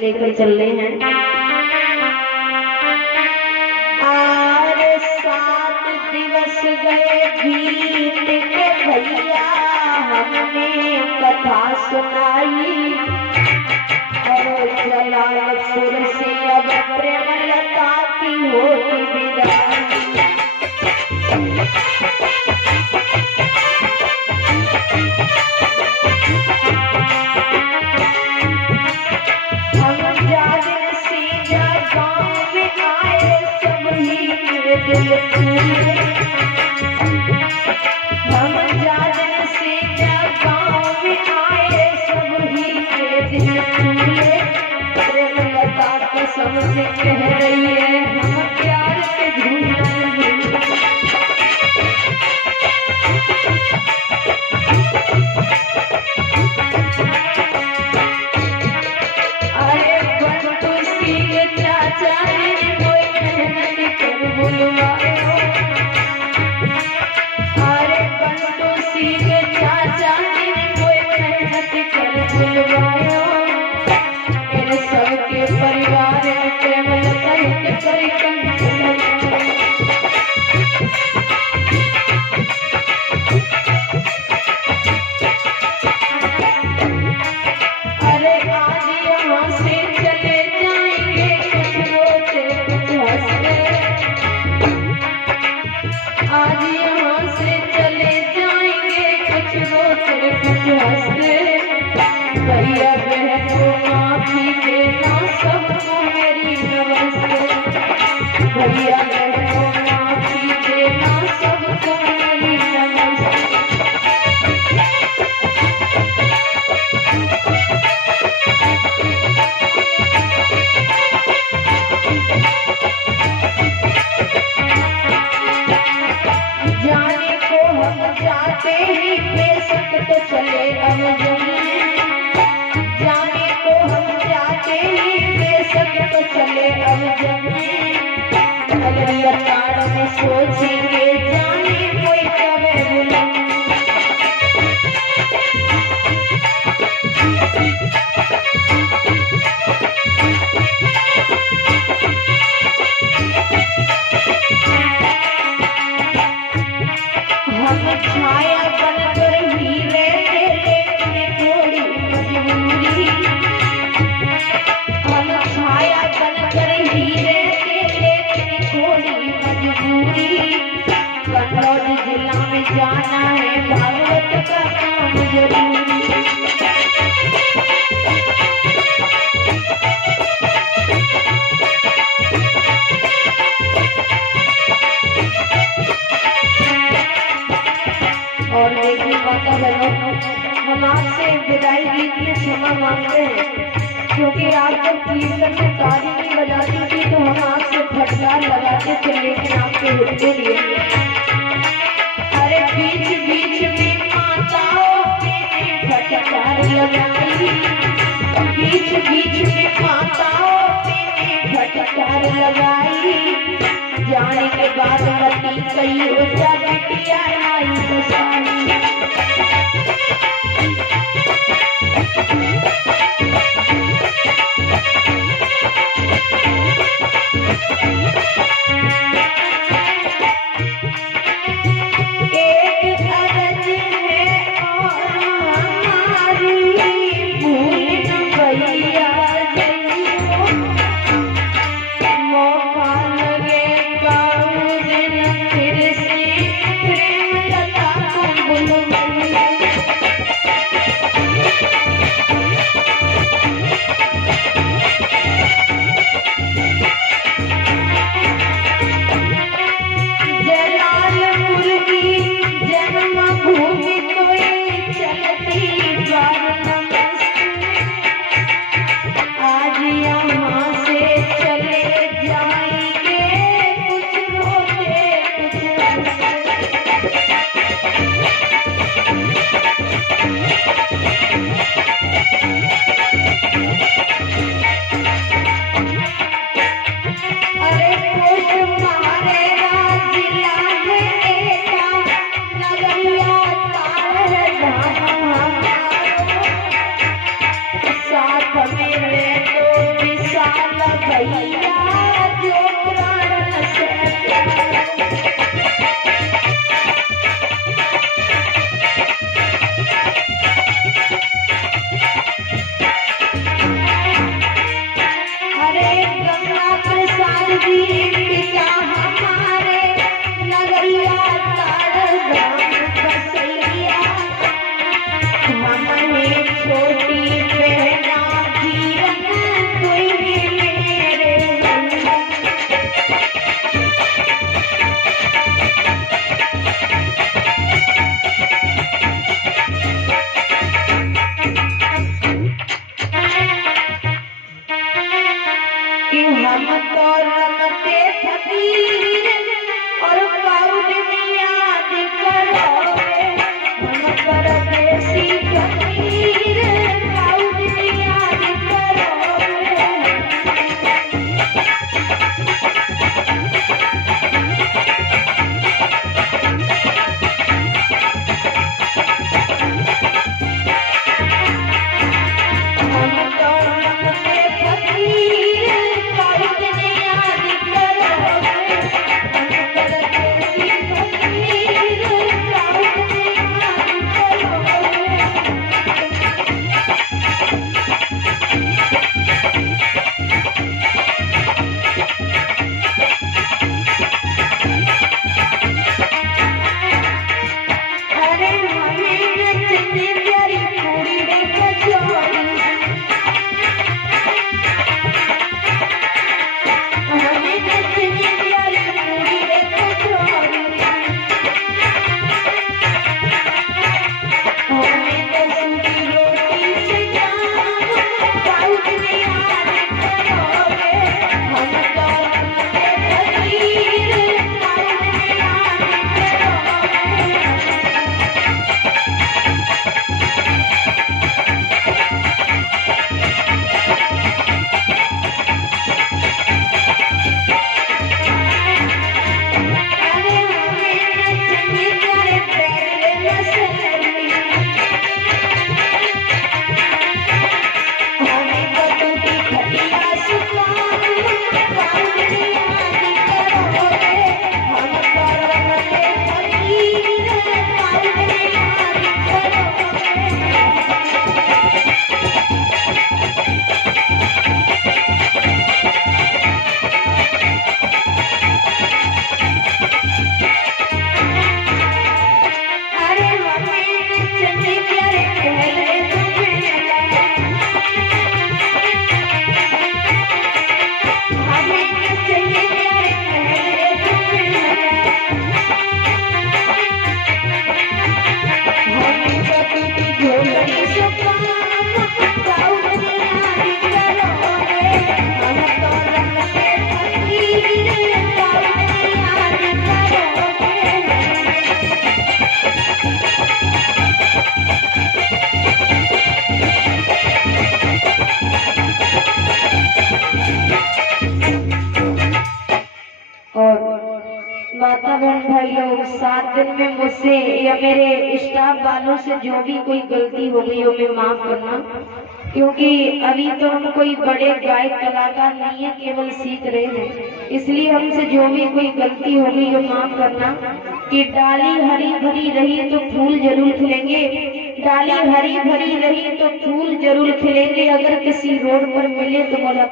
लेकर चल रहे हैं। और 7 दिवस गए बीत के भैया, हमने कथा सुनाई। और जलालपुर से अब प्रेमलता की होगी विदाई। हम जादन से गाँव में आए, सब ही के दिल फूले। प्रेमलता कसम से कह रही है, हम प्यार के झूले। अरे बंटू सिंह चाचा ने कोई मेहनत कर बुलवायो। अरे बंटू सिंह चाचा ने कोई मेहनत कर बुलवायो। मेरे सबके परिवार में प्रेमलता कर अरे आज यहाँ से चले जाएंगे, कुछ रोते कुछ हंसते। आज यहाँ से चले जाएंगे, कुछ रोते कुछ हंसते। भैया बहनों माफी देना, सबको मेरी नमस्ते। भैया बहनों माफी देना, सबको मेरी नमस्ते। जाने को हम जाते ही बेशक तो चले अब जमीन। जाने को हम जाते ही बेशक तो चले अब जमीन। अगर अखाड़ में सोचेंगे जाने कोई कवे बुलंद। हम छाया बनकर ही रहते, लेकिन थोड़ी मजबूरी। हम छाया बनकर ही रहते, लेकिन थोड़ी मजबूरी। कन्नौज जिला में जाना है, भागवत का काम जरूरी। और देखिए माता बहनों, हम आपसे विदाई गीत में क्षमा मांगते हैं, क्योंकि आप जब कीर्तन में ताली नहीं बजाती थी तो हम आपसे फटकार लगाते थे, लेकिन आपके हिस्से लिए। अरे बीच बीच में माताओं ने फटकार लगाई। बीच बीच में माताओं ने फटकार लगाई। जाने के बाद मती कई ऊंचा बिटिया आई बसाई। एक अरज है और हमारी, भूल न भैया जइयो। मौका लगे दिन फिर से प्रेमलता को बुलवाइयो। 7 दिन में मुझसे या मेरे स्टाफ वालों से जो भी कोई गलती हो गई हो, मैं माफ करना, क्योंकि अभी तो हम कोई बड़े गायक कलाकार नहीं है, केवल सीख रहे हैं। इसलिए हमसे जो भी कोई गलती हो गई हो माफ करना। कि डाली हरी भरी रही तो फूल जरूर खिलेंगे, डाली हरी भरी रही तो फूल जरूर खिलेंगे। अगर किसी रोड पर मिले तो मुलाकात